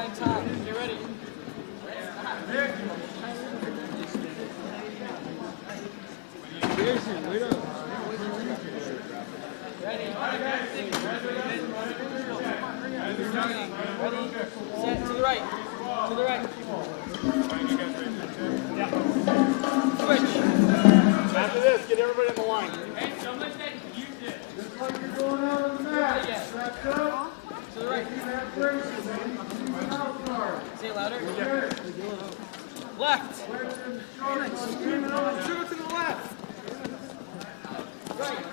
behind top. Get ready. Jason, wait up. Ready. Set to the right. To the right. Switch. After this, get everybody on the line. Hey, don't let that use it. Just like you're going out on the mat. Strapped up. To the right. You have braces. Mouth guard. Say it louder. Here. Left. Shoot it to the left. Right.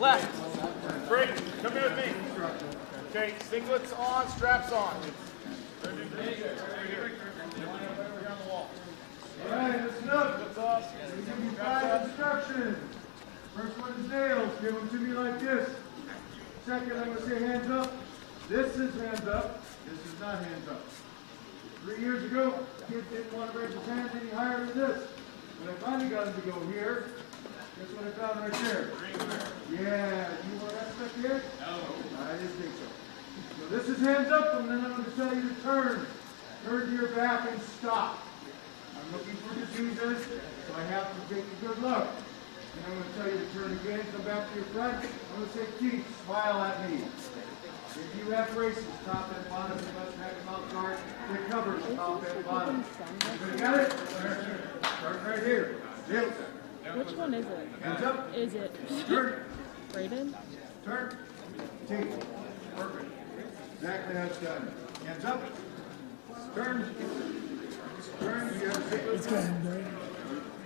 Left. Great. Come here with me. Okay, singlets on, straps on. All right, listen up. I'm going to give you 5 instructions. First one is nails. Give them to me like this. Second, I'm going to say hands up. This is hands up. This is not hands up. 3 years ago, kids didn't want to raise his hands any higher than this. When I finally got him to go here, guess what I found right there? Yeah, you want that stuff here? No. I didn't think so. So this is hands up, and then I'm going to tell you to turn. Turn to your back and stop. I'm looking for diseases, so I have to take a good look. And I'm going to tell you to turn again, come back to your front. I'm going to say, Keith, smile at me. If you have braces, top and bottom, you must have a mouth guard that covers top and bottom. Everybody got it? Start right here. Yep. Which one is it? Hands up. Is it Turn. Brayden? Turn. Teeth. Perfect. Exactly how it's done. Hands up. Turn. Turn. You have a sequence.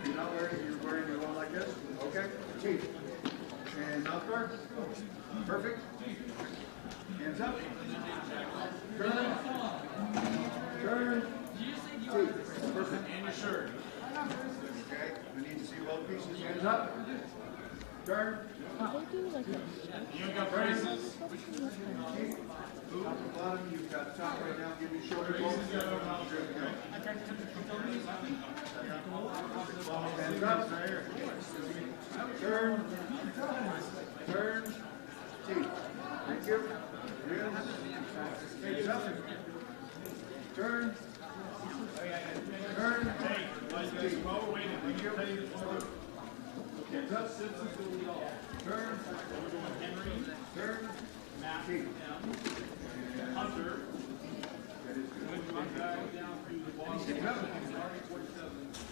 You're not wearing, you're wearing your one like this? Okay. Teeth. And mouth guard. Perfect. Hands up. Turn. Turn. Teeth. Perfect. And your shirt. Okay. We need to see both pieces. Hands up. Turn. They do like a You got braces? Teeth. Move at the bottom. You've got top right now. Give me shoulder bolts. Hands up. Turn. Turn. Teeth. Thank you. Hands up. Turn. Turn. Teeth. Thank you. Hands up. Turn. Turn. Teeth. Hunter.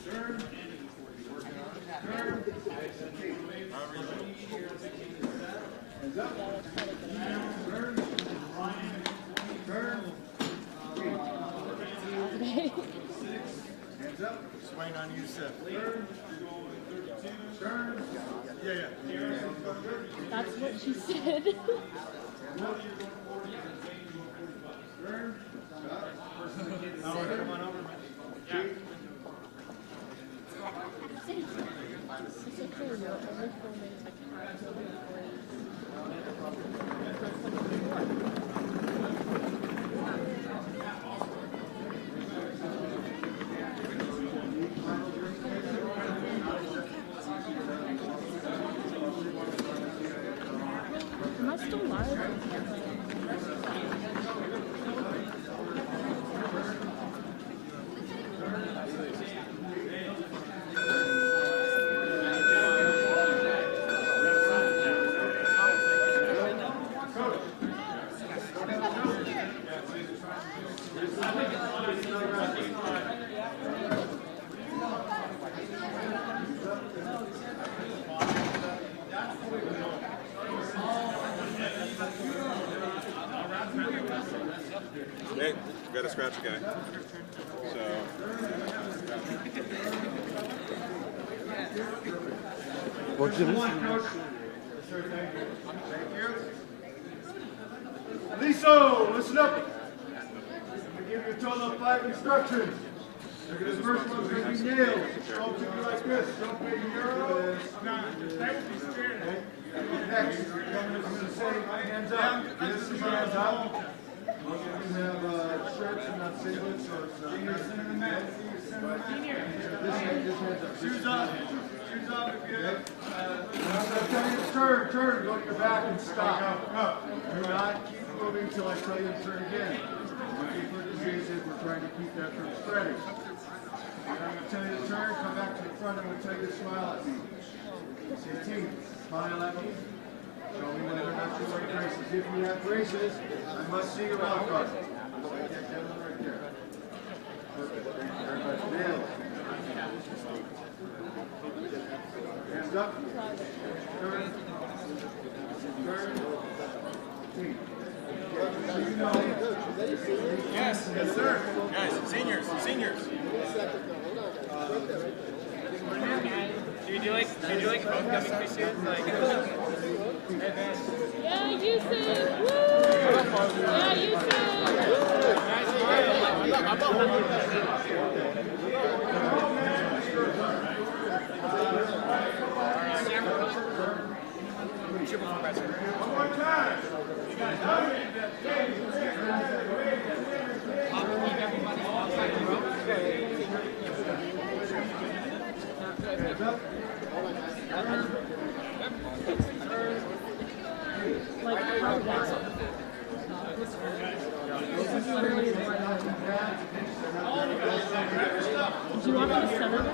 Turn. Turn. Teeth. Hands up. Turn. Turn. Teeth. Hands up. Swing on you, Seth. Turn. Turn. Yeah. That's what she said. Turn. Come on over. Yeah. It's okay, we're only filming like Am I still live? Hey, got a scratch guy. So. What's your one, Coach? Thank you. Aliso, listen up. I'm going to give you a total of 5 instructions. Look at this first one's going to be nails. All to you like this. Don't pay euro. Next, I'm going to say hands up. This is hands up. You have shirts and not singlets, so it's senior center in the mat. This hands up. Shoes up. Shoes up. Okay. I'm going to tell you to turn, go to your back and stop. Do not keep moving until I tell you to turn again. looks like a smile at me. Say team, smile at me. Show me whether or not you wear braces. If you have braces, I must see your mouth guard. Like that gentleman right there. Perfect. Thank you very much. Nails. Hands up. Turn. Turn. Team. You know. Yes, yes, sir. Guys, seniors. Do you like homecoming pictures? Like, Yeah, Yusuf! Woo! Yeah, One more time. You guys done it. Hands up. Like, how that's Do you want me to center it?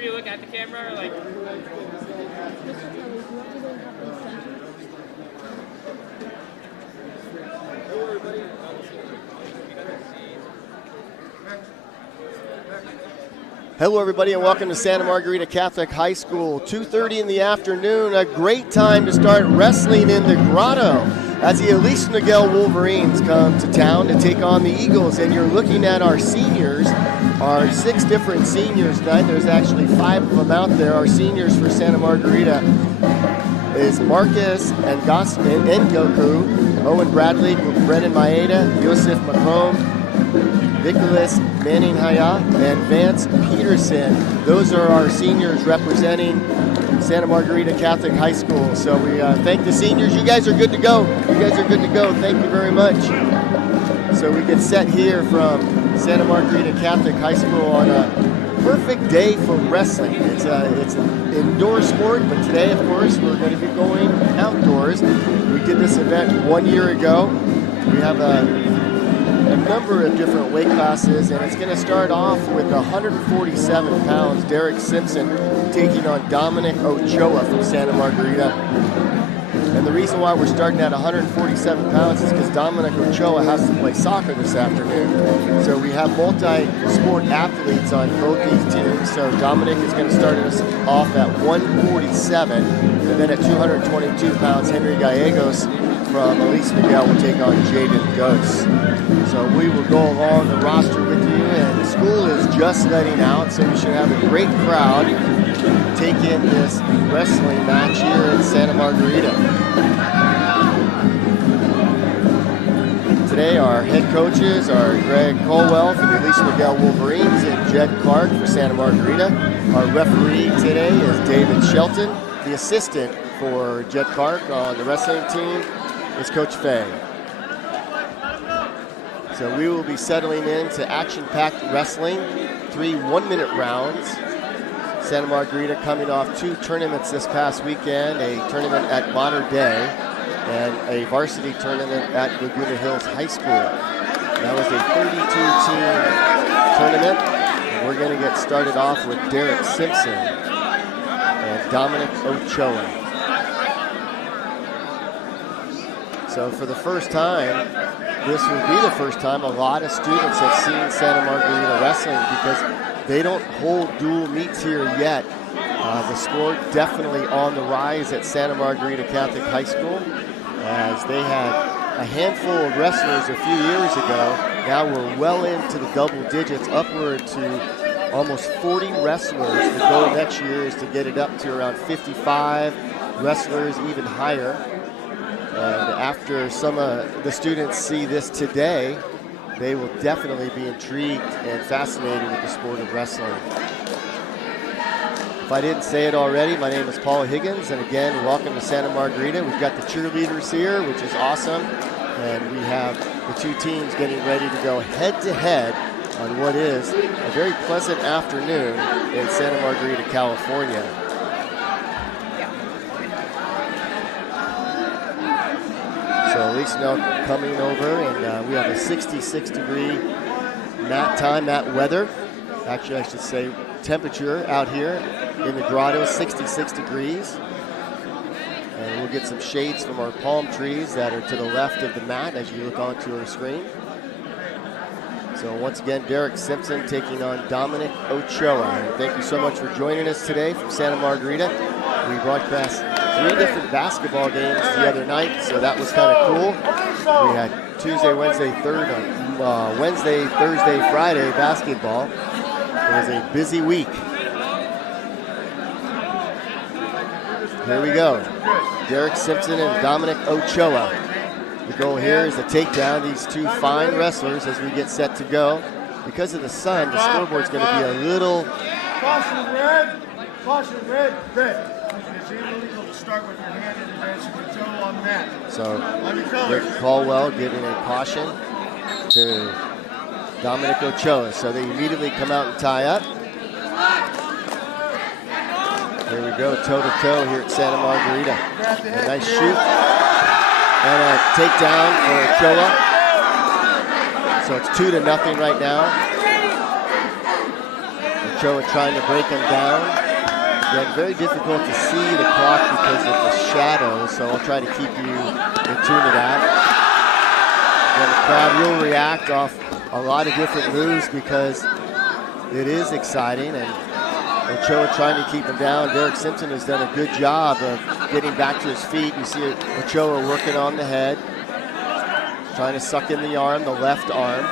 should you look at the camera or like? Mr. Kelly, do you want me to have them center? Hello, everybody, and welcome to Santa Margarita Catholic High School. 2:30 in the afternoon, a great time to start wrestling in the grotto as the Aliso Niguel Wolverines come to town to take on the Eagles. And you're looking at our seniors, our 6 different seniors tonight. There's actually 5 of them out there. Our seniors for Santa Margarita is Marcus and Goku, Owen Bradley, Brennan Maeda, Yosef Macron, Nicholas Manning Haya, and Vance Peterson. Those are our seniors representing Santa Margarita Catholic High School. So we thank the seniors. You guys are good to go. Thank you very much. So we get set here from Santa Margarita Catholic High School on a perfect day for wrestling. It's an indoor sport, but today, of course, we're going to be going outdoors. We did this event 1 year ago. We have a number of different weight classes, and it's going to start off with 147 pounds, Derek Simpson taking on Dominic Ochoa from Santa Margarita. And the reason why we're starting at 147 pounds is because Dominic Ochoa has to play soccer this afternoon. So we have multi-sport athletes on both these teams. So Dominic is going to start us off at 147, and then at 222 pounds, Henry Gallegos from Aliso Niguel will take on Jaden Ghost. So we will go along the roster with you, and the school is just letting out, so we should have a great crowd take in this wrestling match here in Santa Margarita. Today our head coaches are Greg Colwell for the Aliso Niguel Wolverines and Jed Clark for Santa Margarita. Our referee today is David Shelton. The assistant for Jed Clark on the wrestling team is Coach Fay. So we will be settling into action-packed wrestling, 3 one-minute rounds. Santa Margarita coming off 2 tournaments this past weekend, a tournament at Mater Dei and a varsity tournament at Laguna Hills High School. That was a 32-team tournament, and we're going to get started off with Derek Simpson and Dominic Ochoa. So for the first time, this will be the first time a lot of students have seen Santa Margarita wrestling because they don't hold dual meets here yet. The sport definitely on the rise at Santa Margarita Catholic High School, as they had a handful of wrestlers a few years ago. Now we're well into the double digits, upward to almost 40 wrestlers. The goal next year is to get it up to around 55 wrestlers, even higher. And after some of the students see this today, they will definitely be intrigued and fascinated with the sport of wrestling. If I didn't say it already, my name is Paul Higgins, and again, welcome to Santa Margarita. We've got the cheerleaders here, which is awesome, and we have the 2 teams getting ready to go head-to-head on what is a very pleasant afternoon in Santa Margarita, California. So Aliso now coming over, and we have a 66-degree mat weather. Actually, I should say temperature out here in the grotto, 66 degrees. And we'll get some shades from our palm trees that are to the left of the mat as you look onto our screen. So once again, Derek Simpson taking on Dominic Ochoa. And thank you so much for joining us today from Santa Margarita. We broadcast 3 different basketball games the other night, so that was kind of cool. We had Tuesday, Wednesday, Wednesday, Thursday, Friday basketball. It was a busy week. Here we go. Derek Simpson and Dominic Ochoa. The goal here is the takedown. These two fine wrestlers as we get set to go. Because of the sun, the scoreboard's going to be a little... Caution red. Caution red. Red. It's illegal to start with your hand in advance of your toe on that. So Rick Caldwell giving a caution to Dominic Ochoa. So they immediately come out and tie up. Here we go, toe-to-toe here at Santa Margarita. A nice shoot. And a takedown for Ochoa. So it's 2-0 right now. Ochoa trying to break him down. Again, very difficult to see the clock because of the shadows, so I'll try to keep you in tune to that. Again, the crowd will react off a lot of different moves because it is exciting, and Ochoa trying to keep him down. Derek Simpson has done a good job of getting back to his feet. You see Ochoa working on the head, trying to suck in the arm, the left arm.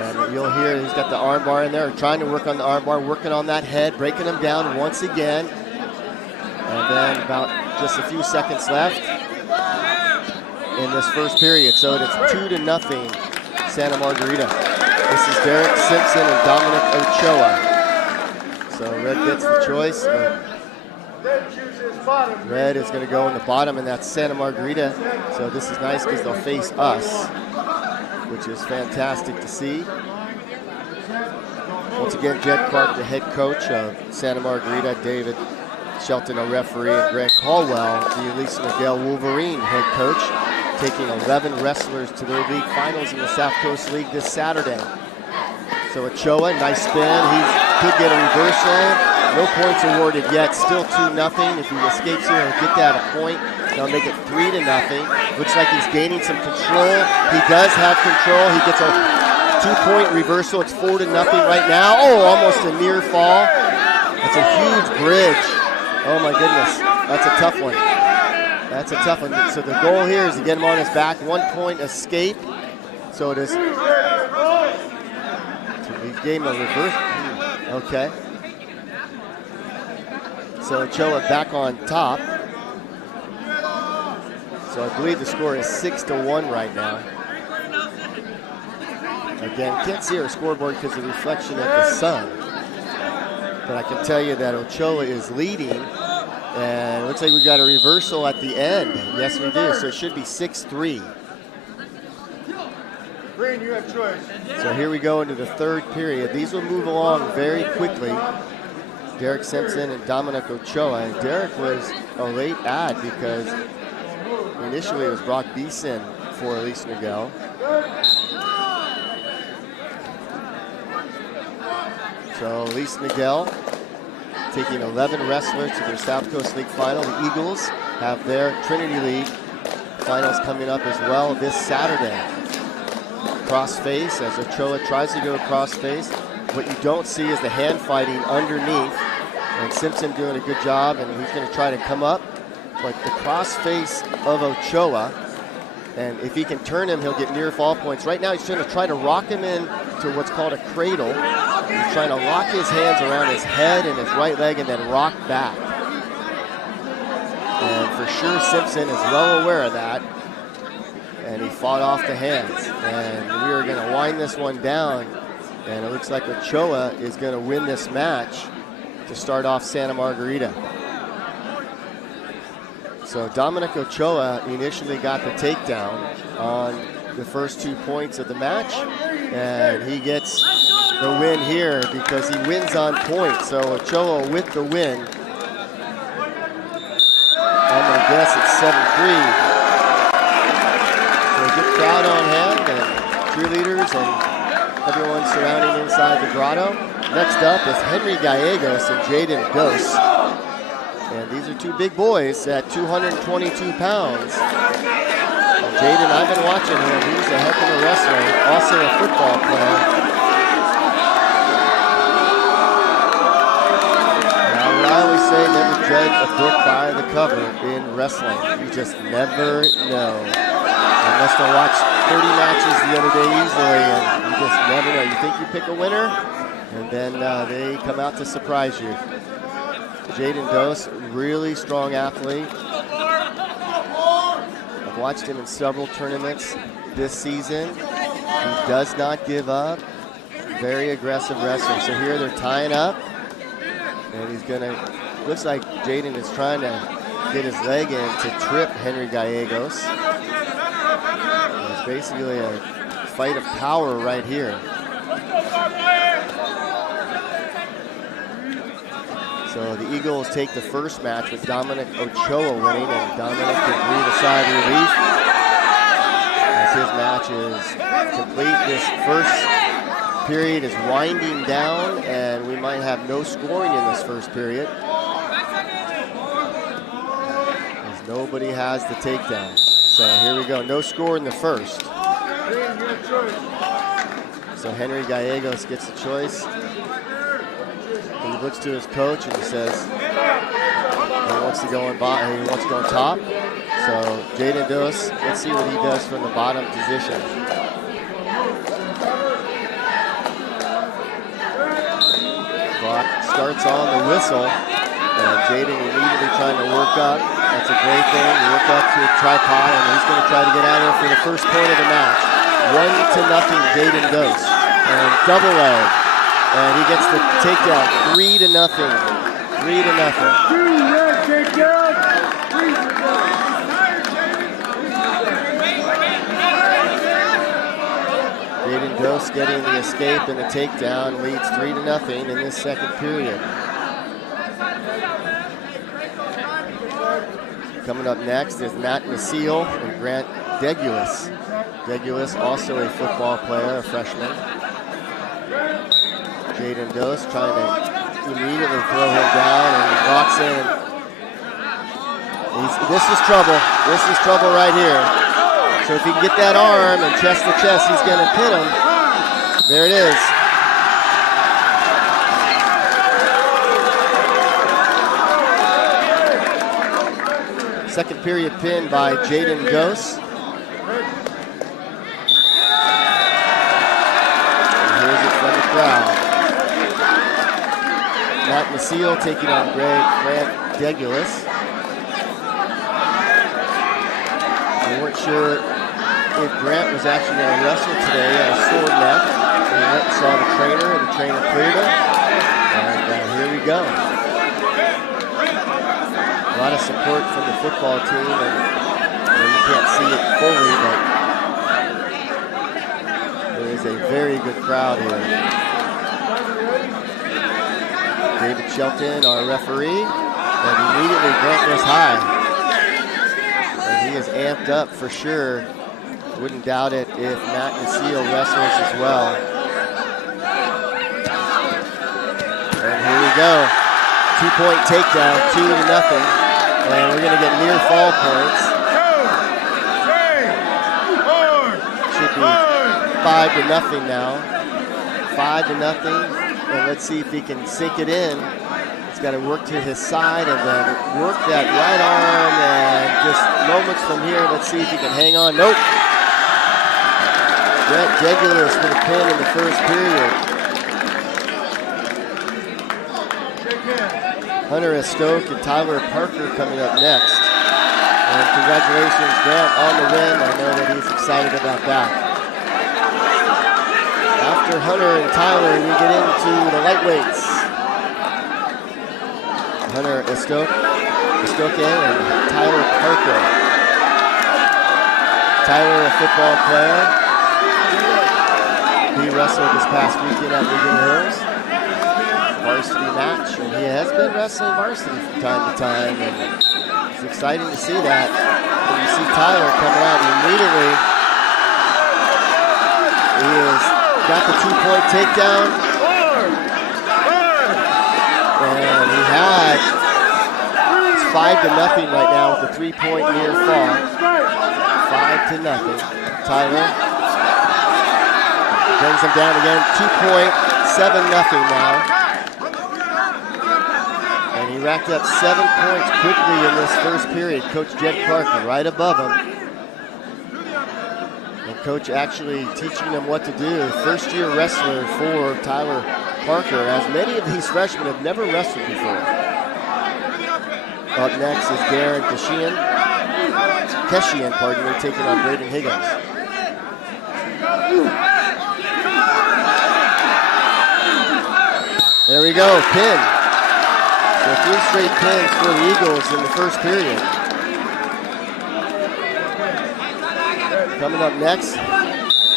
And you'll hear he's got the arm bar in there, trying to work on the arm bar, working on that head, breaking him down once again. And then about just a few seconds left in this first period. So it's 2-0 Santa Margarita. This is Derek Simpson and Dominic Ochoa. So red gets the choice. Red is going to go in the bottom, and that's Santa Margarita. So this is nice because they'll face us, which is fantastic to see. Once again, Jed Clark, the head coach of Santa Margarita, David Shelton, a referee, and Greg Caldwell, the Aliso Niguel Wolverine head coach, taking 11 wrestlers to their league finals in the South Coast League this Saturday. So Ochoa, nice spin. He could get a reversal. No points awarded yet. Still 2-0. If he escapes here, he'll get that a point. They'll make it 3-0. Looks like he's gaining some control. He does have control. He gets a 2-point reversal. It's 4-0 right now. Oh, almost a near fall. That's a huge bridge. Oh my goodness. That's a tough one. That's a tough one. So the goal here is to get him on his back. 1 point escape. So it is. He gave him a reverse. Okay. So Ochoa back on top. So I believe the score is 6-1 right now. Again, can't see our scoreboard because of the reflection of the sun. But I can tell you that Ochoa is leading. And it looks like we got a reversal at the end. Yes, we do. So it should be 6-3. Green, you have choice. So here we go into the third period. These will move along very quickly. Derek Simpson and Dominic Ochoa. And Derek was a late add because initially it was Brock Beeson for Aliso Niguel. So Aliso Niguel taking 11 wrestlers to their South Coast League final. The Eagles have their Trinity League finals coming up as well this Saturday. Cross-face as Ochoa tries to go cross-face. What you don't see is the hand fighting underneath. And Simpson doing a good job, and he's going to try to come up. But the cross-face of Ochoa, and if he can turn him, he'll get near fall points. Right now he's going to try to rock him in to what's called a cradle. He's trying to lock his hands around his head and his right leg and then rock back. And for sure Simpson is well aware of that. And he fought off the hands. And we are going to wind this one down. And it looks like Ochoa is going to win this match to start off Santa Margarita. So Dominic Ochoa initially got the takedown on the first 2 points of the match. And he gets the win here because he wins on points. So Ochoa with the win. I'm going to guess it's 7-3. So a good crowd on hand, and cheerleaders and everyone surrounding inside the grotto. Next up is Henry Gallegos and Jaden Dose. And these are two big boys at 222 pounds. Jaden, I've been watching him. He's a heck of a wrestler, also a football player. Now, what I always say, never judge a book by the cover in wrestling. You just never know. I must have watched 30 matches the other day easily, and you just never know. You think you pick a winner, and then they come out to surprise you. Jaden Dose, really strong athlete. I've watched him in several tournaments this season. He does not give up. Very aggressive wrestler. So here they're tying up, and he's gonna, looks like Jaden is trying to get his leg in to trip Henry Gallegos. It's basically a fight of power right here. So the Eagles take the first match with Dominic Ochoa winning, and Dominic can breathe a sigh of relief as his match is complete. This first period is winding down, and we might have no scoring in this first period, as nobody has the takedown. So here we go, no score in the first. So Henry Gallegos gets the choice. He looks to his coach and he says he wants to go on top. So Jaden Dose, let's see what he does from the bottom position. Clock starts on the whistle, and Jaden immediately trying to work up. That's a great thing. Work up to a tripod, and he's going to try to get out of there for the first point of the match. 1-0, Jaden Dose, and double leg. And he gets the takedown, 3-0. 3-0. Jaden Dose getting the escape and the takedown leads 3-0 in this second period. Coming up next is Matt Nasile and Grant Degulis. Degulis, also a football player, a freshman. Jaden Dose trying to immediately throw him down, and he walks in. This is trouble. This is trouble right here. So if he can get that arm and chest to chest, he's going to pin him. There it is. Second period pin by Jaden Dose. And here's it from the crowd. Matt Nasile taking on Grant Degulis. We weren't sure if Grant was actually going to wrestle today at a sore neck. We went and saw the trainer, and the trainer cleared him. And here we go. A lot of support from the football team, and you can't see it fully, but there is a very good crowd here. David Shelton, our referee, and immediately Grant goes high. And he is amped up for sure. Wouldn't doubt it if Matt Nasile wrestles as well. And here we go. 2-point takedown, 2-0. And we're gonna get near fall points. Should be 5-0 now. 5-0. And let's see if he can sink it in. He's got to work to his side and then work that right arm, and just moments from here, let's see if he can hang on. Nope. Grant Degulis for the pin in the first period. Hunter Estoke and Tyler Parker coming up next. And congratulations, Grant, on the win. I know that he's excited about that. After Hunter and Tyler, we get into the lightweights. Hunter Estoke and Tyler Parker. Tyler, a football player. He wrestled this past weekend at Niguel Hills. Varsity match, and he has been wrestling varsity from time to time, and it's exciting to see that. When you see Tyler coming out immediately, He has got the 2-point takedown. And he had, it's 5-0 right now with the 3-point near fall. 5-0. Tyler brings him down again, 2-7-0 now. And he racked up 7 points quickly in this first period. Coach Jed Parker right above him. And coach actually teaching him what to do. First-year wrestler for Tyler Parker, as many of these freshmen have never wrestled before. Up next is Garrett Keshian, taking on Braden Higgins. There we go, pin. So 3 straight pins for the Eagles in the first period. Coming up next,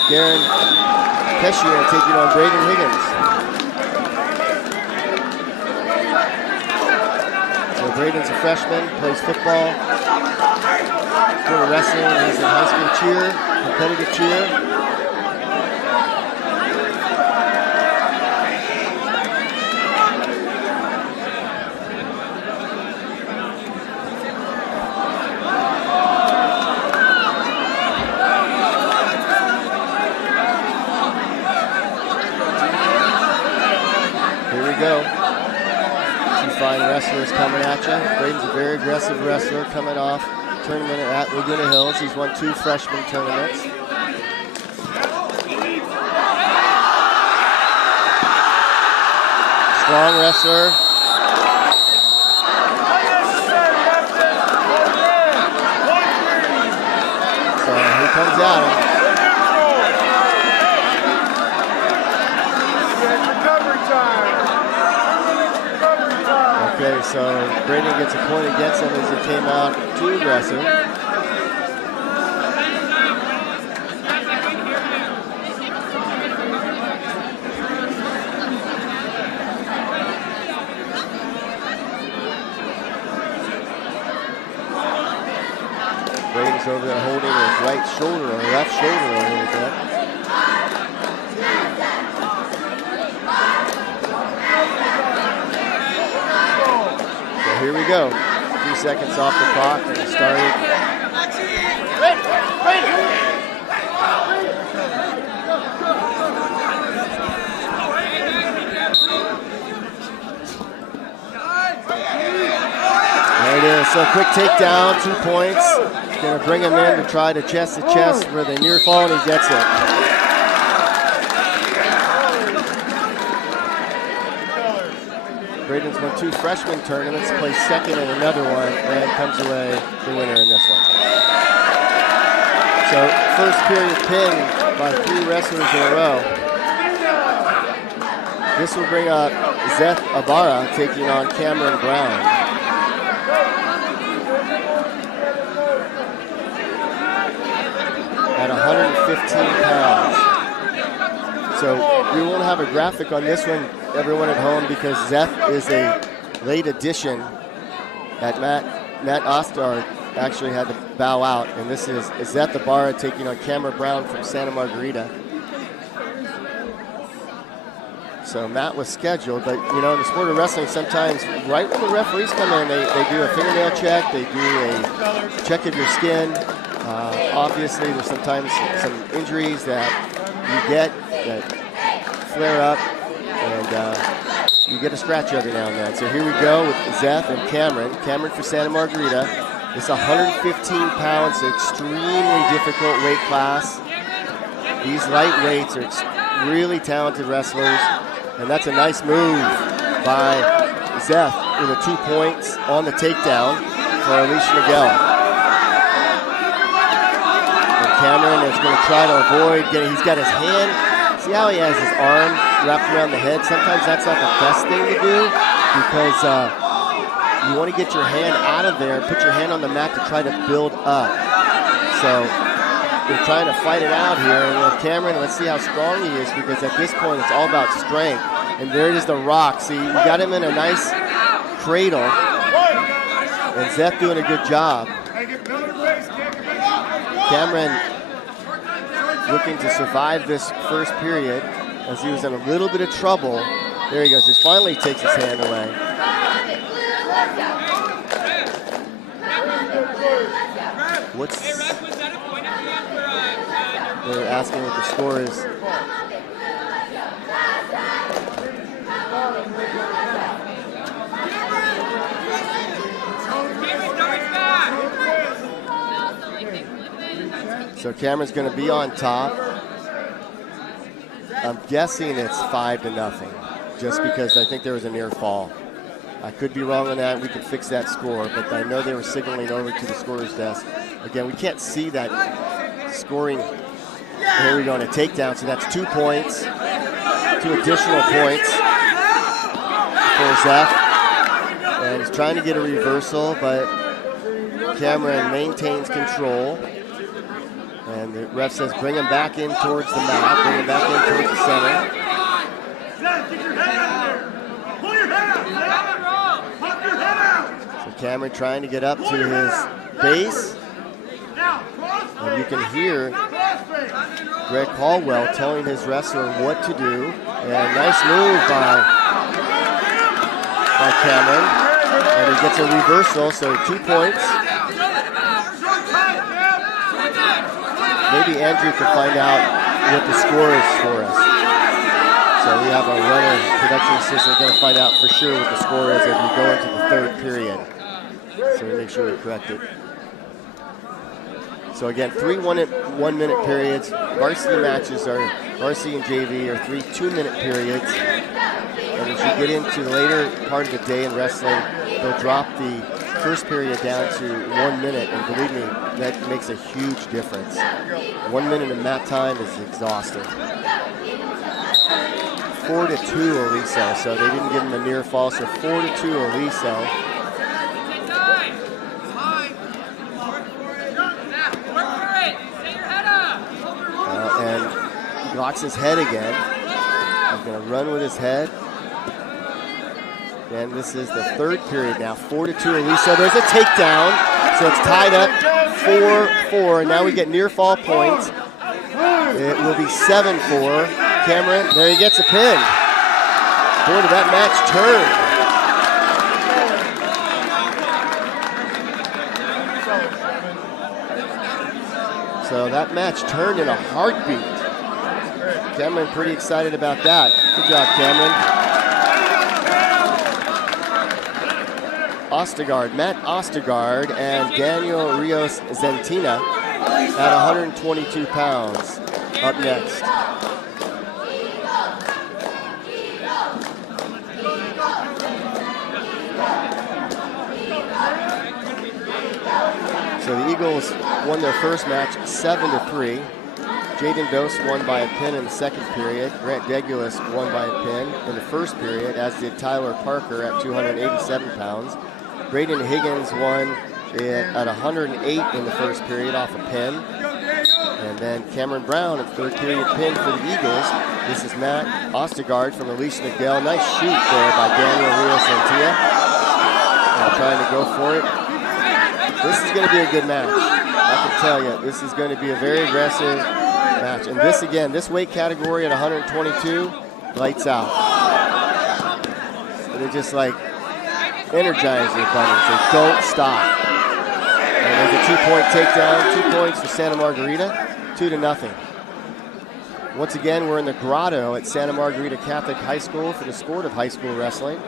Garrett Keshian taking on Braden Higgins. So Braden's a freshman, plays football, for wrestling. He's in high school cheer, competitive cheer. Go. 2 fine wrestlers coming at you. Braden's a very aggressive wrestler coming off tournament at Laguna Hills. He's won 2 freshman tournaments. Strong wrestler. So he comes at him. Okay, so Braden gets a point against him as he came out too aggressive. Braden's over there holding his right shoulder or left shoulder a little bit. Here we go. 2 seconds off the clock and it started. There it is. So quick takedown, 2 points. He's going to bring him in to try to chest to chest for the near fall, and he gets it. Braden's won 2 freshman tournaments, plays second in another one, and comes away the winner in this one. So first period pin by 3 wrestlers in a row. This will bring up Zeth Ibarra taking on Cameron Brown. At 115 pounds. So we won't have a graphic on this one, everyone at home, because Zeth is a late addition that Matt Ostar actually had to bow out. And this is Zeth Ibarra taking on Cameron Brown from Santa Margarita. So Matt was scheduled, but you know, in the sport of wrestling, sometimes right when the referees come in, they do a fingernail check, they do a check of your skin. Obviously, there's sometimes some injuries that you get that flare up, and you get a scratch every now and then. So here we go with Zeth and Cameron. Cameron for Santa Margarita. It's 115 pounds, extremely difficult weight class. These lightweights are really talented wrestlers, and that's a nice move by Zeth with the 2 points on the takedown for Aliso Niguel. Cameron is going to try to avoid getting, he's got his hand, see how he has his arm wrapped around the head? Sometimes that's not the best thing to do, because you want to get your hand out of there and put your hand on the mat to try to build up. So they're trying to fight it out here. And with Cameron, let's see how strong he is, because at this point it's all about strength. And there it is, the rock. See, you got him in a nice cradle. And Zeth doing a good job. Cameron looking to survive this first period as he was in a little bit of trouble. There he goes. He finally takes his hand away. What's... Hey, Ref, was that a point at the end for, They're asking what the score is. So Cameron's going to be on top. I'm guessing it's 5-0, just because I think there was a near fall. I could be wrong on that. We can fix that score, but I know they were signaling over to the scorer's desk. Again, we can't see that scoring. Here we go on a takedown, so that's 2 points, 2 additional points for Zeph. And he's trying to get a reversal, but Cameron maintains control. And the ref says bring him back in towards the mat, bring him back in towards the center. Zach, get your head out of there! Pull your head out! Pop your head out! So Cameron trying to get up to his base. Now, crossface! And you can hear Crossface! Greg Caldwell telling his wrestler what to do. And nice move by Cameron. And he gets a reversal, so 2 points. Maybe Andrew can find out what the score is for us. So we have our runner, production assistant, going to find out for sure what the score is as we go into the third period. So we make sure we correct it. So again, 3 1-minute periods. Varsity matches are, varsity and JV are 3 2-minute periods. And as you get into the later part of the day in wrestling, they'll drop the first period down to 1 minute, and believe me, that makes a huge difference. 1 minute in mat time is exhausting. 4-2 Aliso, so they didn't give him a near fall, so 4-2 Aliso. And he locks his head again. He's going to run with his head. And this is the third period now, 4-2 Aliso. There's a takedown, so it's tied up 4-4. Now we get near fall points. It will be 7-4. Cameron, there he gets a pin. Boy, did that match turn. So that match turned in a heartbeat. Cameron pretty excited about that. Good job, Cameron. Matt Ostegard and Daniel Rios Zentina at 122 pounds up next. So the Eagles won their first match 7-3. Jaden Dose won by a pin in the second period. Grant Degulis won by a pin in the first period, as did Tyler Parker at 287 pounds. Braden Higgins won at 108 in the first period off a pin. And then Cameron Brown at third period pin for the Eagles. This is Matt Ostegard from Aliso Niguel. Nice shoot there by Daniel Rios Santia. Trying to go for it. This is going to be a good match. I can tell you, this is going to be a very aggressive match. And this again, this weight category at 122, lights out. They're just like energize their bunnies. They don't stop. And there's a 2-point takedown, 2 points for Santa Margarita, 2-0. Once again, we're in the grotto at Santa Margarita Catholic High School for the sport of high school wrestling.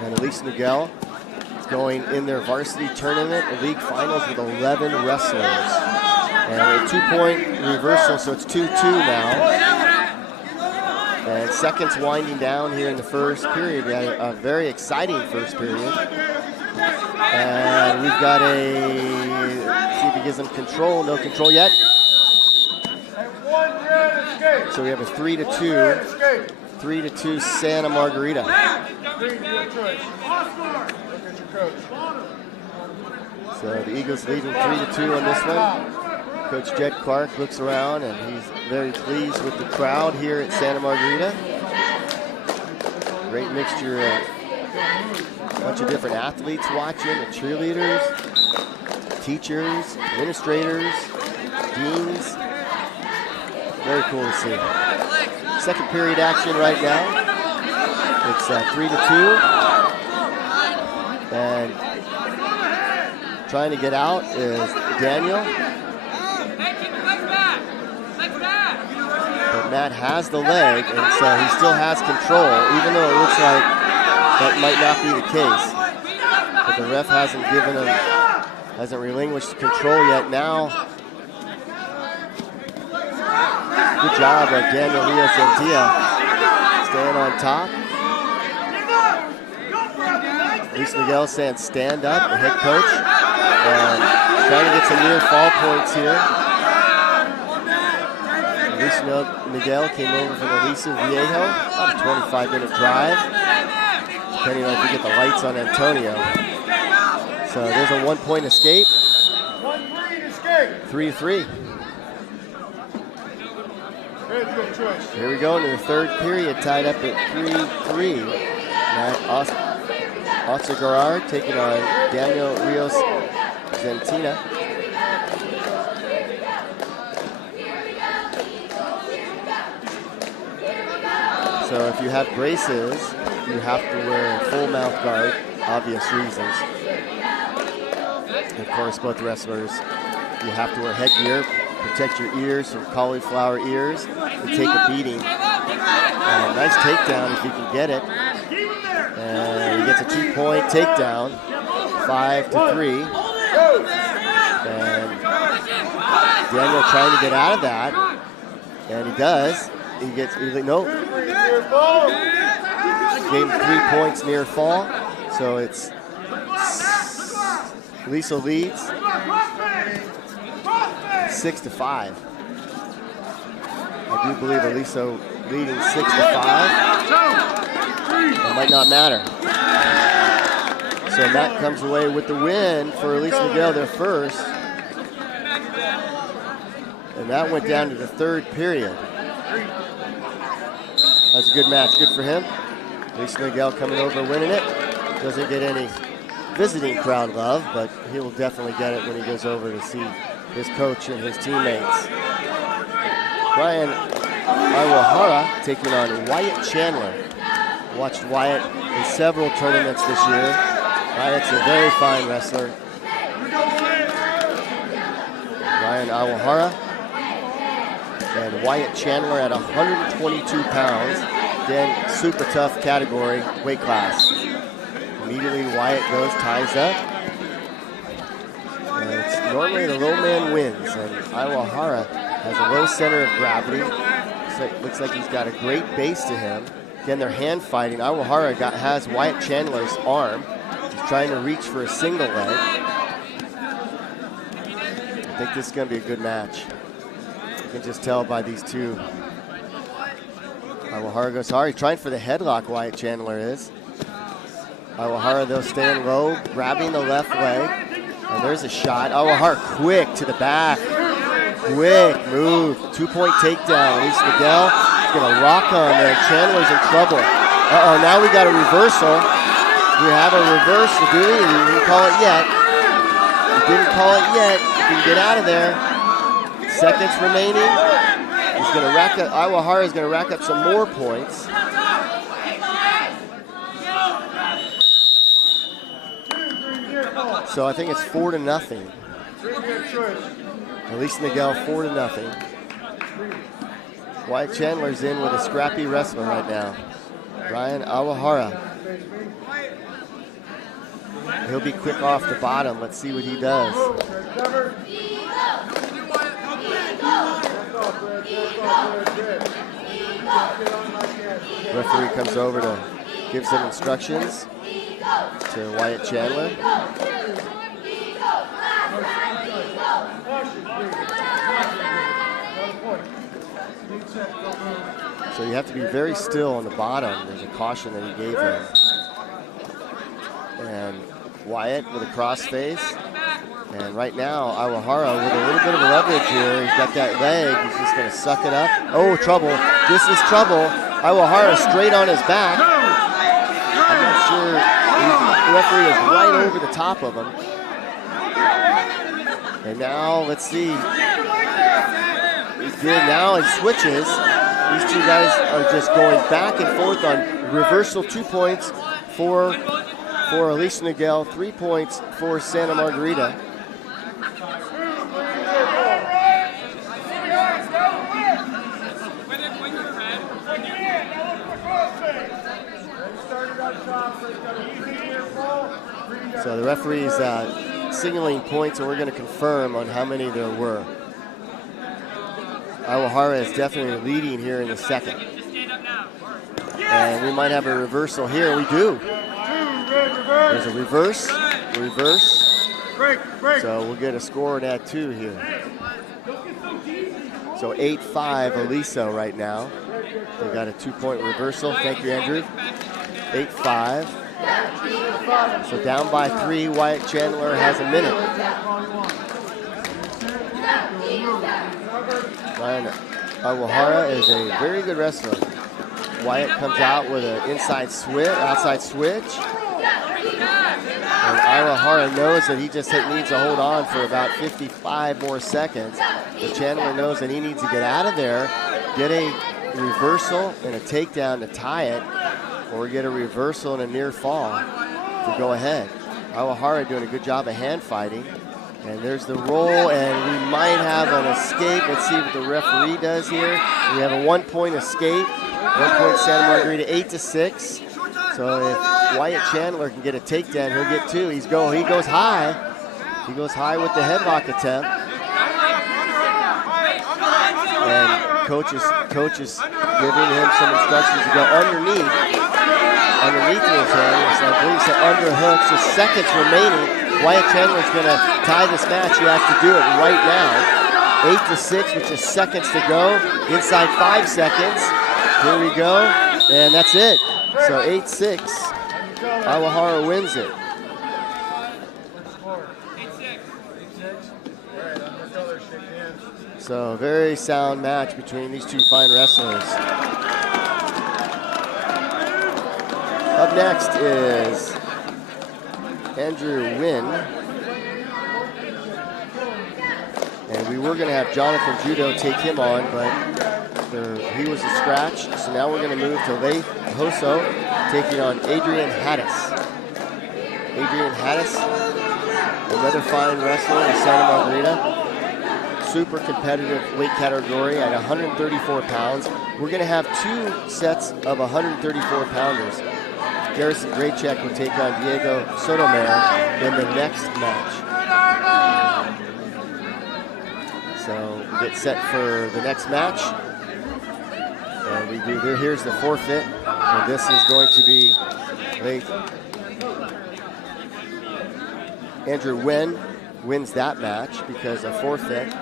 And Aliso Niguel is going in their varsity tournament, the league finals with 11 wrestlers. And a 2-point reversal, so it's 2-2 now. And seconds winding down here in the first period. We had a very exciting first period. And we've got see if he gives them control. No control yet. So we have a 3-2 Santa Margarita. So the Eagles leading 3-2 on this one. Coach Jed Clark looks around and he's very pleased with the crowd here at Santa Margarita. Great mixture of a bunch of different athletes watching, the cheerleaders, teachers, administrators, deans. Very cool to see. Second period action right now. It's 3-2. And trying to get out is Daniel. But Matt has the leg, and so he still has control, even though it looks like that might not be the case. But the ref hasn't relinquished control yet. Now, good job of Daniel Rios-Zantia staying on top. Luis Niguel saying stand up, the head coach, and trying to get some near fall points here. Luis Niguel came over from Aliso Viejo, about a 25-minute drive, depending on if we get the lights on Antonio. So there's a 1-point escape. 3-3. Here we go into the third period, tied up at 3-3. Matt Ochoa taking on Daniel Rios-Zantia. So if you have braces, you have to wear a full mouth guard, obvious reasons. Of course, both wrestlers, you have to wear headgear, protect your ears from cauliflower ears, and take a beating. Nice takedown if you can get it. And he gets a 2-point takedown, 5-3. And Daniel trying to get out of that, and he does. He gets, nope. Gave him 3 points near fall, so it's Aliso leads 6-5. I do believe Aliso leading 6-5. It might not matter. So Matt comes away with the win for Aliso Niguel, their first. And that went down to the third period. That's a good match, good for him. Aliso Niguel coming over winning it. Doesn't get any visiting crowd love, but he will definitely get it when he goes over to see his coach and his teammates. Ryan Iwahara taking on Wyatt Chandler. Watched Wyatt in several tournaments this year. Wyatt's a very fine wrestler. Ryan Iwahara and Wyatt Chandler at 122 pounds. Again, super tough category, weight class. Immediately Wyatt goes, ties up. And it's normally the low man wins, and Iwahara has a low center of gravity. Looks like he's got a great base to him. Again, they're hand fighting. Iwahara has Wyatt Chandler's arm. He's trying to reach for a single leg. I think this is going to be a good match. You can just tell by these two. Iwahara goes hard. He's trying for the headlock, Wyatt Chandler is. Iwahara, though, staying low, grabbing the left leg. And there's a shot. Iwahara quick to the back. Quick move. 2-point takedown. Aliso Niguel is going to rock on there. Chandler's in trouble. Uh-oh, now we got a reversal. We have a reversal, do we? We didn't call it yet. We didn't call it yet. You can get out of there. Seconds remaining. He's going to rack up. Iwahara is going to rack up some more points. So I think it's 4-0. Aliso Niguel 4-0. Wyatt Chandler's in with a scrappy wrestler right now. Ryan Iwahara. He'll be quick off the bottom. Let's see what he does. Referee comes over to give some instructions to Wyatt Chandler. So you have to be very still on the bottom. There's a caution that he gave him. And Wyatt with a cross face. And right now, Iwahara with a little bit of leverage here. He's got that leg. He's just going to suck it up. Oh, trouble. This is trouble. Iwahara straight on his back. I'm not sure. The referee is right over the top of him. And now, let's see. good. Now it switches. These two guys are just going back and forth on reversal. 2 points for Aliso Niguel, 3 points for Santa Margarita. So the referee is signaling points, and we're going to confirm on how many there were. Awahara is definitely leading here in the second. And we might have a reversal here. We do. There's a reverse. So we'll get a score and add 2 here. So 8-5 Aliso right now. They got a 2-point reversal. Thank you, Andrew. 8-5. So down by 3, Wyatt Chandler has a minute. Ryan Awahara is a very good wrestler. Wyatt comes out with an outside switch. And Awahara knows that he just needs to hold on for about 55 more seconds. But Chandler knows that he needs to get out of there, get a reversal and a takedown to tie it, or get a reversal and a near fall to go ahead. Awahara doing a good job of hand fighting. And there's the roll, and we might have an escape. Let's see what the referee does here. We have a 1-point escape. 1 point Santa Margarita, 8-6. So if Wyatt Chandler can get a takedown, he'll get 2. He goes high. He goes high with the headlock attempt. And coach is giving him some instructions to go underneath his hands. I believe he said underhooks. Just seconds remaining. Wyatt Chandler's going to tie this match. He has to do it right now. 8-6 with just seconds to go. Inside 5 seconds. Here we go. And that's it. So 8-6. Awahara wins it. So very sound match between these two fine wrestlers. Up next is Andrew Wynn. And we were going to have Jonathan Judo take him on, but he was a scratch. So now we're going to move to Leith Hoso taking on Adrian Haddis. Adrian Haddis, another fine wrestler in Santa Margarita. Super competitive weight category at 134 pounds. We're going to have 2 sets of 134 pounders. Garrison Graycheck will take on Diego Sotomayor in the next match. So we get set for the next match. And we do, here's the forfeit. And this is going to be Andrew Wynn wins that match because of forfeit.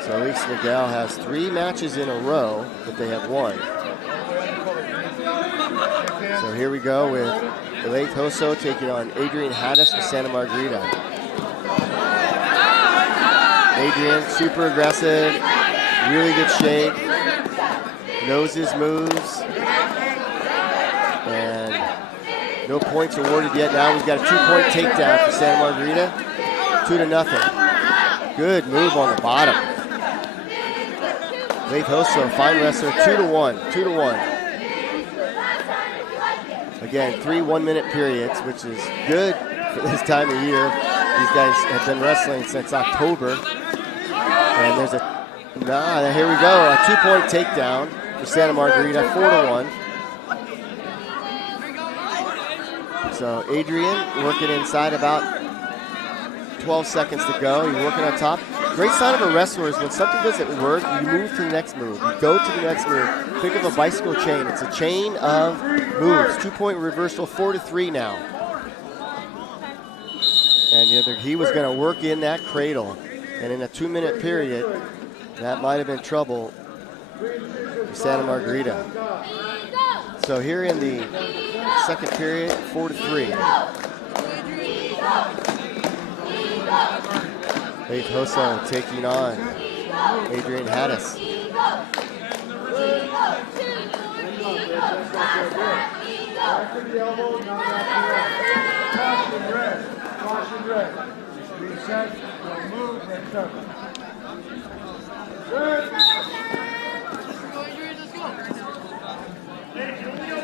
So Aliso Niguel has 3 matches in a row that they have won. So here we go with Leith Hoso taking on Adrian Haddis from Santa Margarita. Adrian, super aggressive, really good shape, knows his moves, and no points awarded yet. Now we've got a 2-point takedown for Santa Margarita, 2-0. Good move on the bottom. Leith Hoso, fine wrestler, 2-1. Again, 3 1-minute periods, which is good for this time of year. These guys have been wrestling since October. And there's here we go, a 2-point takedown for Santa Margarita, 4-1. So Adrian working inside, about 12 seconds to go. He's working on top. Great sign of a wrestler is when something doesn't work, you move to the next move. You go to the next move. Think of a bicycle chain. It's a chain of moves. 2-point reversal, 4-3 now. And he was going to work in that cradle. And in a 2-minute period, that might have been trouble for Santa Margarita. So here in the second period, 4-3. Leith Hoso taking on Adrian Haddis. Caution red. Reset, move, red cover.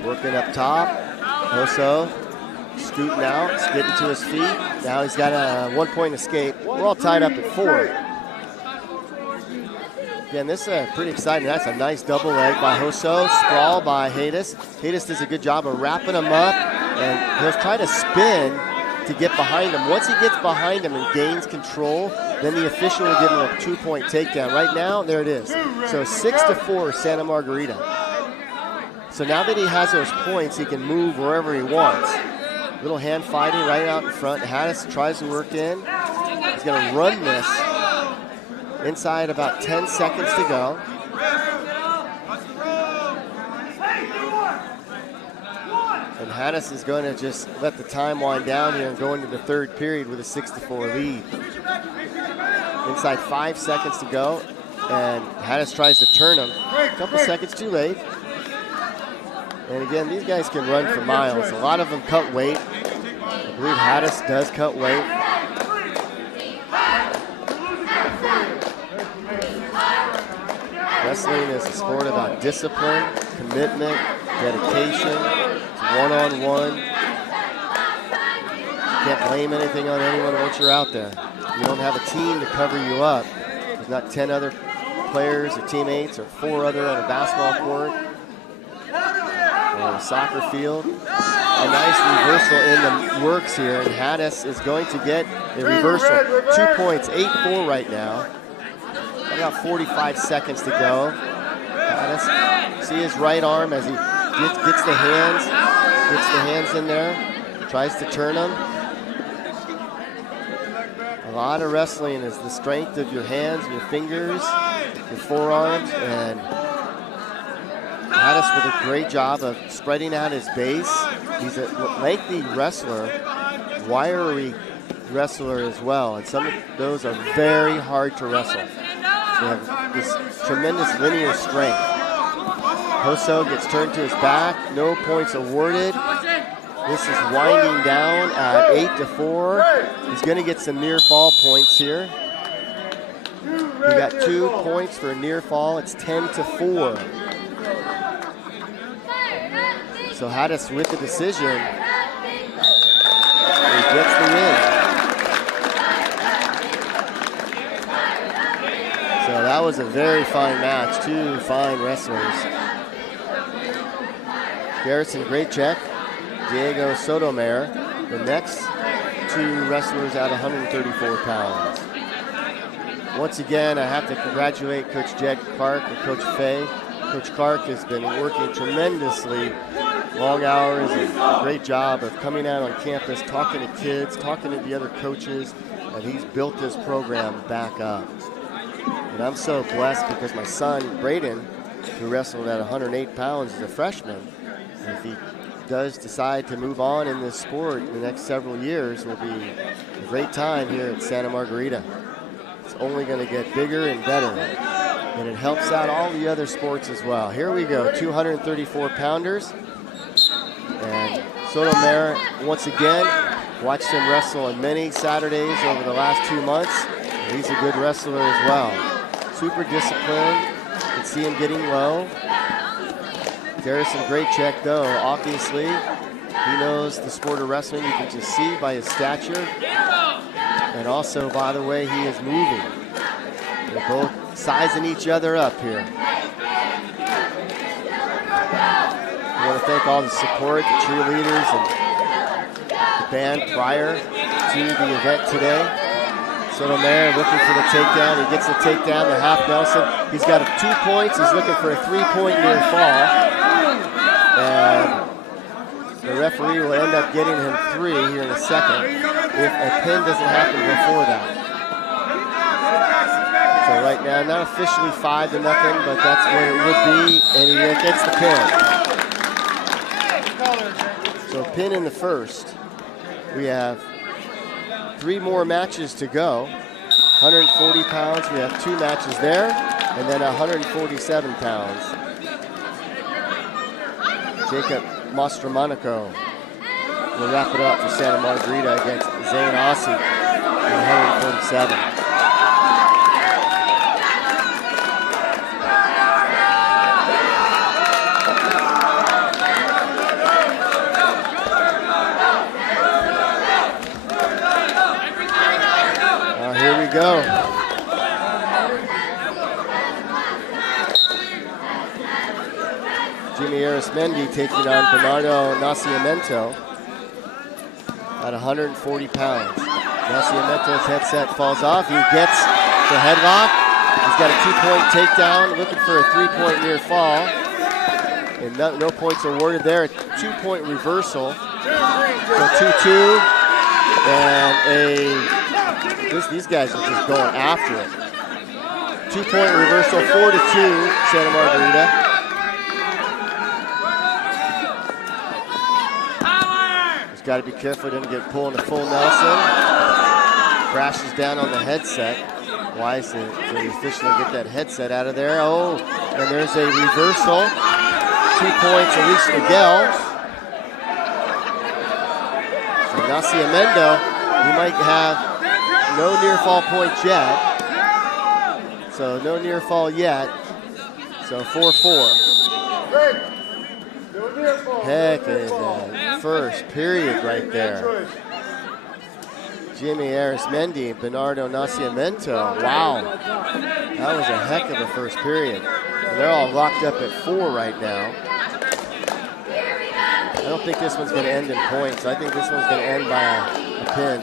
Working up top. Hoso scooting out, getting to his feet. Now he's got a 1-point escape. We're all tied up at 4. Again, this is pretty exciting. That's a nice double leg by Hoso. Sprawl by Haydes. Haydes does a good job of wrapping him up, and he'll try to spin to get behind him. Once he gets behind him and gains control, then the official will give him a 2-point takedown. Right now, there it is. So 6-4 Santa Margarita. So now that he has those points, he can move wherever he wants. Little hand fighting right out in front. Hattis tries to work in. He's going to run this inside about 10 seconds to go. And Hattis is going to just let the time wind down here and go into the third period with a 6-4 lead. Inside 5 seconds to go, and Hattis tries to turn him. A couple seconds too late. And again, these guys can run for miles. A lot of them cut weight. I believe Hattis does cut weight. Wrestling is a sport about discipline, commitment, dedication. It's one-on-one. You can't blame anything on anyone once you're out there. You don't have a team to cover you up. There's not 10 other players or teammates or 4 other on a basketball court or a soccer field. A nice reversal in the works here, and Hattis is going to get a reversal. 2 points, 8-4 right now. About 45 seconds to go. Hattis, see his right arm as he gets the hands in there, tries to turn them. A lot of wrestling is the strength of your hands, your fingers, your forearms, and Hattis with a great job of spreading out his base. He's a lengthy wrestler, wiry wrestler as well, and some of those are very hard to wrestle. They have this tremendous linear strength. Hoso gets turned to his back, no points awarded. This is winding down at 8-4. He's going to get some near fall points here. He got 2 points for a near fall. It's 10-4. So Hattis with the decision. He gets the win. So that was a very fine match. 2 fine wrestlers. Garrison Greatcheck, Diego Sotomayor, the next 2 wrestlers at 134 pounds. Once again, I have to congratulate Coach Jed Clark and Coach Fay. Coach Clark has been working tremendously long hours and a great job of coming out on campus, talking to kids, talking to the other coaches, and he's built this program back up. And I'm so blessed because my son, Braden, who wrestled at 108 pounds as a freshman, if he does decide to move on in this sport in the next several years, will be a great time here at Santa Margarita. It's only going to get bigger and better. And it helps out all the other sports as well. Here we go, 234-pounders. And Sotomayor, once again, watched him wrestle on many Saturdays over the last 2 months. And he's a good wrestler as well. Super disciplined. You can see him getting low. Garrison Greatcheck, though, obviously, he knows the sport of wrestling. You can just see by his stature. And also, by the way, he is moving. They're both sizing each other up here. I want to thank all the support, the cheerleaders, and the band prior to the event today. Sotomayor looking for the takedown. He gets the takedown, the half Nelson. He's got 2 points. He's looking for a 3-point near fall. And the referee will end up getting him 3 here in a second if a pin doesn't happen before that. So right now, not officially 5-0, but that's what it would be, and he gets the pin. So pin in the first. We have 3 more matches to go. 140 pounds, we have 2 matches there, and then 147 pounds. Jacob Mostromonico will wrap it up for Santa Margarita against Zane Ossie at 147. we go. Jimmy Arismendi taking on Bernardo Nascimento at 140 pounds. Nascimento's headset falls off. He gets the headlock. He's got a 2-point takedown, looking for a 3-point near fall. And no points awarded there. A 2-point reversal. So 2-2. And these guys are just going after it. 2-point reversal, 4-2, Santa Margarita. Just got to be careful he doesn't get pulled in a full Nelson. Crashes down on the headset. Wise for the official to get that headset out of there. Oh, and there's a reversal. 2 points, Aliso Niguel. And Nascimento, he might have no near fall points yet. So no near fall yet. So 4-4. Heck of a first period right there. Jimmy Arismendi, Bernardo Nascimento. Wow. That was a heck of a first period. And they're all locked up at 4 right now. I don't think this one's going to end in points. I think this one's going to end by a pin.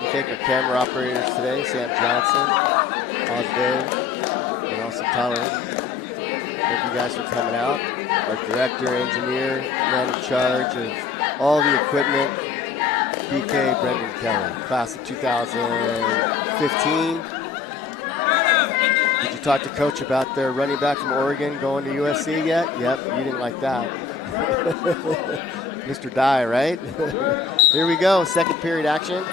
We thank our camera operators today, Sam Johnson, Osdale, and also Tyler. Thank you guys for coming out. Our director, engineer, man in charge of all the equipment, BK Brendan Kelly, class of 2015. Did you talk to Coach about their running back from Oregon going to USC yet? Yep, you didn't like that. Mr. Dye, right? Here we go, second period action.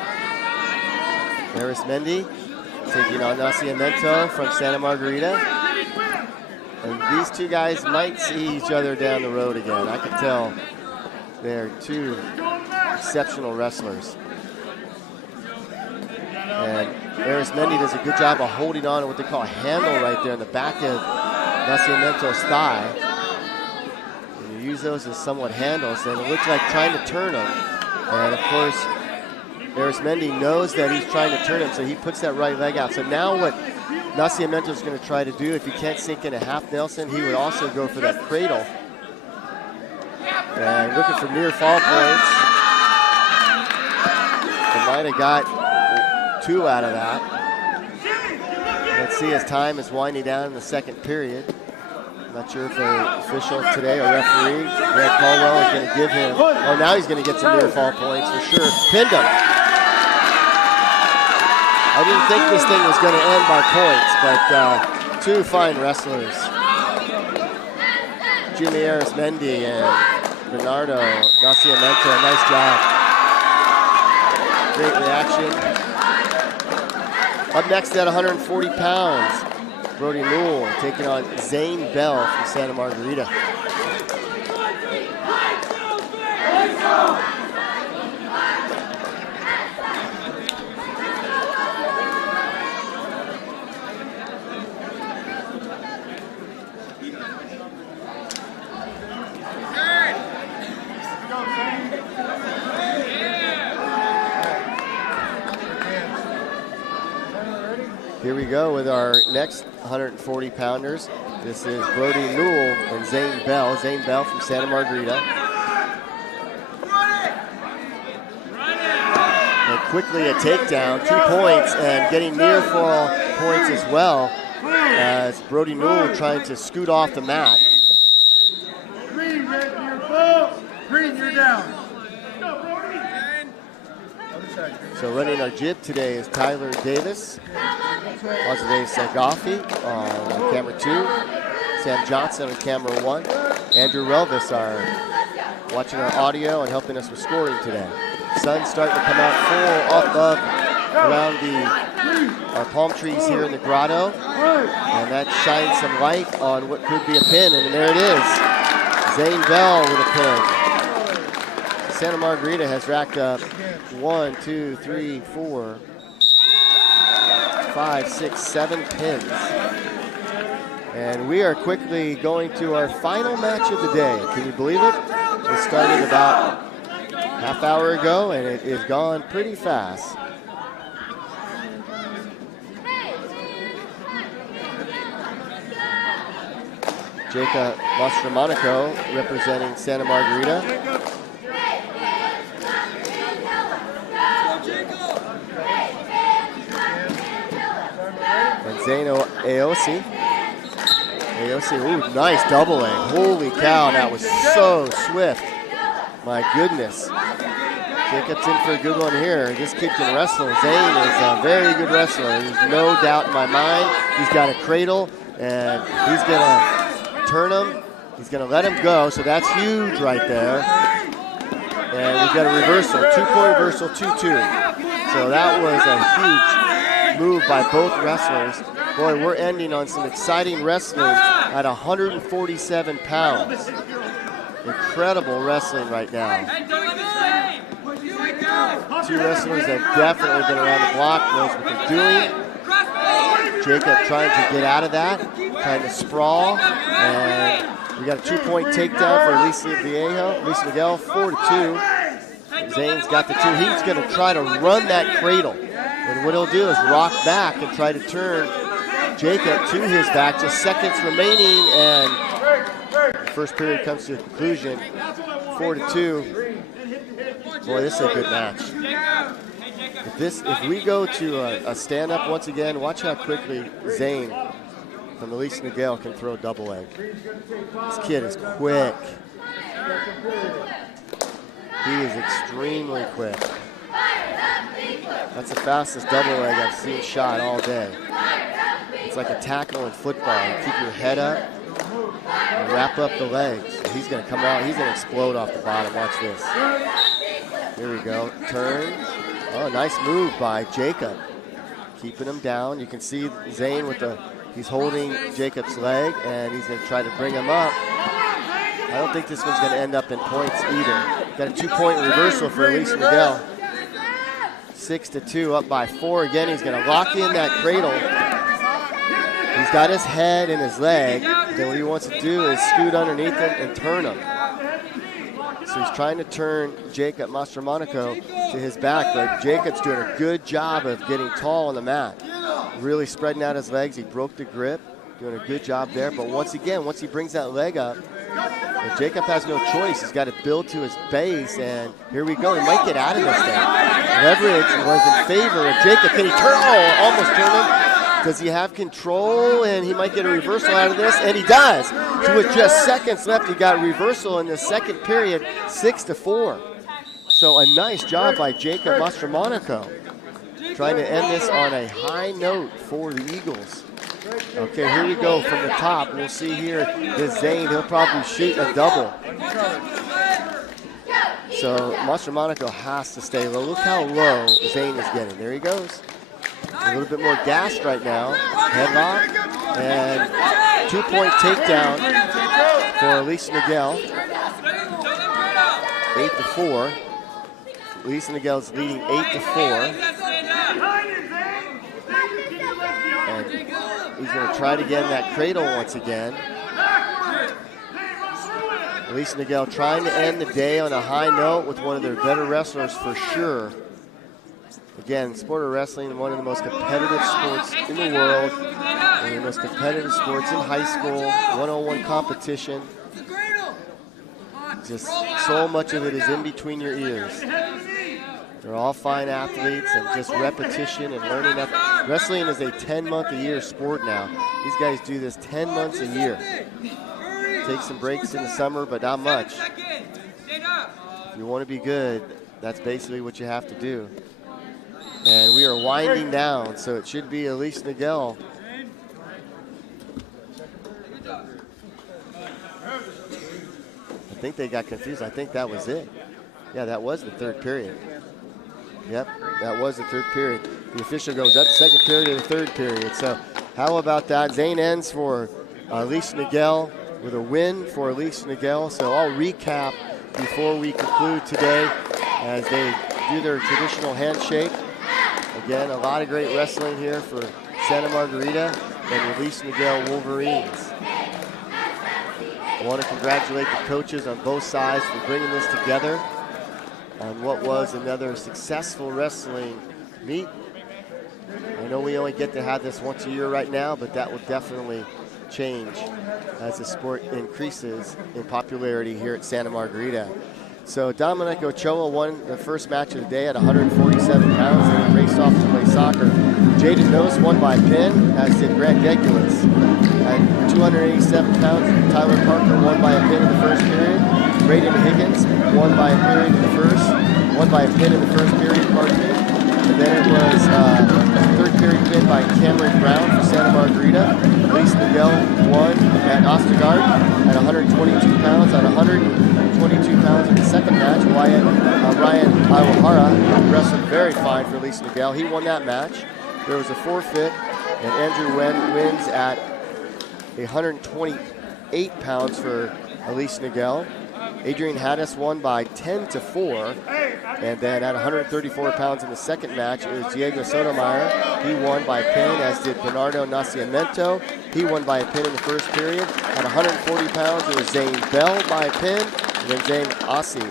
Arismendi taking on Nascimento from Santa Margarita. And these two guys might see each other down the road again. I can tell they're two exceptional wrestlers. And Arismendi does a good job of holding on to what they call a handle right there in the back of Nascimento's thigh. And you use those as somewhat handles, and it looks like trying to turn them. And of course, Arismendi knows that he's trying to turn him, so he puts that right leg out. So now what Nascimento is going to try to do, if he can't sink in a half Nelson, he would also go for that cradle. And looking for near fall points. He might have got 2 out of that. Let's see as time is winding down in the second period. I'm not sure if an official today or referee, Greg Caldwell, is going to give him, oh, now he's going to get some near fall points for sure. Pinned him. I didn't think this thing was going to end by points, but two fine wrestlers. Jimmy Arismendi and Bernardo Nascimento, nice job. Great reaction. Up next at 140 pounds, Brody Newell taking on Zane Bell from Santa Margarita. Here we go with our next 140 pounders. This is Brody Newell and Zane Bell. Zane Bell from Santa Margarita. And quickly a takedown, 2 points, and getting near fall points as well as Brody Newell trying to scoot off the mat. Green, red, you're full. Green, you're down. So running our jib today is Tyler Davis. Also Dave Sagaffi on camera 2. Sam Johnson on camera 1. Andrew Relvis are watching our audio and helping us with scoring today. Sun's starting to come out full up around our palm trees here in the grotto. And that shines some light on what could be a pin, and there it is. Zane Bell with a pin. Santa Margarita has racked up 1, 2, 3, 4, 5, 6, 7 pins. And we are quickly going to our final match of the day. Can you believe it? We started about half hour ago, and it is gone pretty fast. Jacob Mastromonaco representing Santa Margarita. And Zeno Aosi. Ooh, nice double leg. Holy cow, that was so swift. My goodness. Jacob's in for a good one here. This kid can wrestle. Zane is a very good wrestler. There's no doubt in my mind. He's got a cradle, and he's going to turn him. He's going to let him go, so that's huge right there. And we've got a reversal, 2-point reversal, 2-2. So that was a huge move by both wrestlers. Boy, we're ending on some exciting wrestling at 147 pounds. Incredible wrestling right now. Two wrestlers that have definitely been around the block, knows what they're doing. Jacob trying to get out of that, trying to sprawl, and we got a 2-point takedown for Aliso Niguel, 4-2. Zane's got the 2. He's going to try to run that cradle, and what he'll do is rock back and try to turn Jacob to his back. Just seconds remaining, and the first period comes to a conclusion, 4-2. Boy, this is a good match. If we go to a stand-up once again, watch how quickly Zane from Aliso Niguel can throw a double leg. This kid is quick. He is extremely quick. That's the fastest double leg I've seen shot all day. It's like a tackle in football. You keep your head up and wrap up the legs. He's going to come out. He's going to explode off the bottom. Watch this. Here we go. Turn. Oh, nice move by Jacob. Keeping him down. You can see Zane he's holding Jacob's leg, and he's going to try to bring him up. I don't think this one's going to end up in points either. Got a 2-point reversal for Aliso Niguel. 6-2, up by 4. Again, he's going to lock in that cradle. He's got his head and his leg. Then what he wants to do is scoot underneath him and turn him. So he's trying to turn Jacob Mastromonaco to his back, but Jacob's doing a good job of getting tall on the mat. Really spreading out his legs. He broke the grip, doing a good job there. But once again, once he brings that leg up, Jacob has no choice. He's got to build to his base, and here we go. He might get out of this thing. Leverage was in favor of Jacob. Can he turn? Oh, almost turned him. Does he have control? And he might get a reversal out of this, and he does. So with just seconds left, he got a reversal in the second period, 6-4. So a nice job by Jacob Mastromonaco, trying to end this on a high note for the Eagles. Okay, here we go from the top. We'll see here this Zane. He'll probably shoot a double. So Mastromonaco has to stay low. Look how low Zane is getting. There he goes. A little bit more gassed right now. Headlock and 2-point takedown for Aliso Niguel. 8-4. Aliso Niguel's leading 8-4. And he's going to try to get in that cradle once again. Aliso Niguel trying to end the day on a high note with one of their better wrestlers for sure. Again, sport of wrestling, one of the most competitive sports in the world, one of the most competitive sports in high school, one-on-one competition. Just so much of it is in between your ears. They're all fine athletes, and just repetition and learning. Wrestling is a 10-month-a-year sport now. These guys do this 10 months a year. Take some breaks in the summer, but not much. If you want to be good, that's basically what you have to do. And we are winding down, so it should be Aliso Niguel. I think they got confused. I think that was it. Yeah, that was the third period. Yep, that was the third period. The official goes, that's the second period of the third period. So how about that? Zane ends for Aliso Niguel with a win for Aliso Niguel. So I'll recap before we conclude today as they do their traditional handshake. Again, a lot of great wrestling here for Santa Margarita and Aliso Niguel Wolverines. I want to congratulate the coaches on both sides for bringing this together. on what was another successful wrestling meet. I know we only get to have this once a year right now, but that will definitely change as the sport increases in popularity here at Santa Margarita. So Dominic Ochoa won the first match of the day at 147 pounds, and he raced off to play soccer. Jaden Nose won by pin, as did Grant Degulis. At 287 pounds, Tyler Parker won by a pin in the first period. Braden Higgins won by a pin in the first period, pardon me. And then it was a third period pin by Cameron Brown for Santa Margarita. Elise Niguel won at Ostergaard at 122 pounds. At 122 pounds in the second match, Ryan Iwahara wrestled very fine for Elise Niguel. He won that match. There was a forfeit, and Andrew Wen wins at 128 pounds for Elise Niguel. Adrian Haddis won by 10-4, and then at 134 pounds in the second match, it was Diego Sotomayor. He won by a pin, as did Bernardo Nascimento. He won by a pin in the first period. At 140 pounds, it was Zane Bell by a pin, and then Zane Aosi,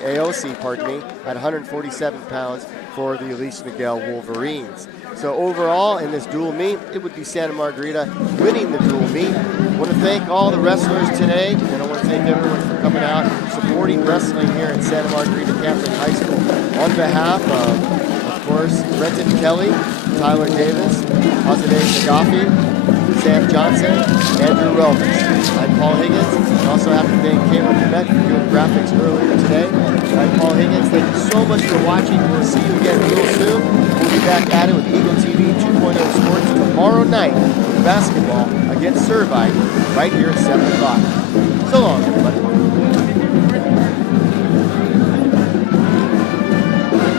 at 147 pounds for the Elise Niguel Wolverines. So overall, in this dual meet, it would be Santa Margarita winning the dual meet. I want to thank all the wrestlers today, and I want to thank everyone for coming out and supporting wrestling here at Santa Margarita Catholic High School. On behalf of course, Brenton Kelly, Tyler Davis, Azadeh Nagafi, Sam Johnson, Andrew Relvis. I'm Paul Higgins. I also have to thank Kayla Komet for doing graphics earlier today. I'm Paul Higgins. Thank you so much for watching. We'll see you again real soon. We'll be back at it with Eagle TV 2.0 Sports tomorrow night with basketball against Servite right here at 7 o'clock. So long, everybody.